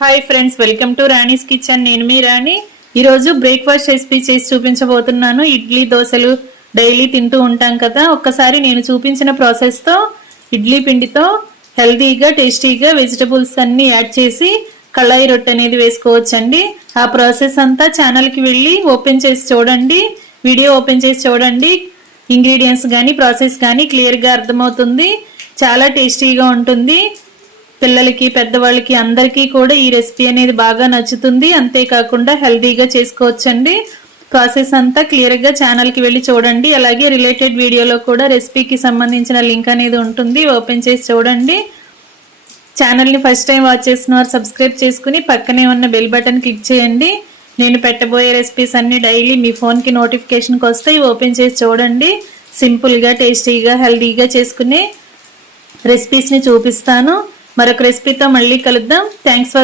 Hi friends, welcome to Rani's kitchen. నేను మీ రాణి. ఈరోజు breakfast recipe చేసి చూపించబోతున్నాను. ఇడ్లీ దోశలు డైలీ తింటూ ఉంటాం కదా. ఒక్కసారి నేను చూపించిన ప్రాసెస్తో ఇడ్లీ పిండితో హెల్తీగా టేస్టీగా వెజిటబుల్స్ అన్ని యాడ్ చేసి కళాయి రొట్టె అనేది వేసుకోవచ్చండి. ఆ ప్రాసెస్ అంతా ఛానల్కి వెళ్ళి ఓపెన్ చేసి చూడండి. వీడియో ఓపెన్ చేసి చూడండి. ఇంగ్రీడియంట్స్ కానీ ప్రాసెస్ కానీ క్లియర్గా అర్థమవుతుంది. చాలా టేస్టీగా ఉంటుంది. పిల్లలకి పెద్దవాళ్ళకి అందరికీ కూడా ఈ రెసిపీ అనేది బాగా నచ్చుతుంది. అంతేకాకుండా హెల్తీగా చేసుకోవచ్చండి. ప్రాసెస్ అంతా క్లియర్గా ఛానల్కి వెళ్ళి చూడండి. అలాగే రిలేటెడ్ వీడియోలో కూడా రెసిపీకి సంబంధించిన లింక్ అనేది ఉంటుంది. ఓపెన్ చేసి చూడండి. ఛానల్ని ఫస్ట్ టైం వాచ్ చేసిన వారు సబ్స్క్రైబ్ చేసుకుని పక్కనే ఉన్న బెల్ బటన్ క్లిక్ చేయండి. నేను పెట్టబోయే రెసిపీస్ అన్ని డైలీ మీ ఫోన్కి నోటిఫికేషన్కి వస్తాయి. ఓపెన్ చేసి చూడండి. సింపుల్గా టేస్టీగా హెల్తీగా చేసుకునే రెసిపీస్ని చూపిస్తాను. మరొక రెసిపీతో మళ్ళీ కలుద్దాం. Thanks for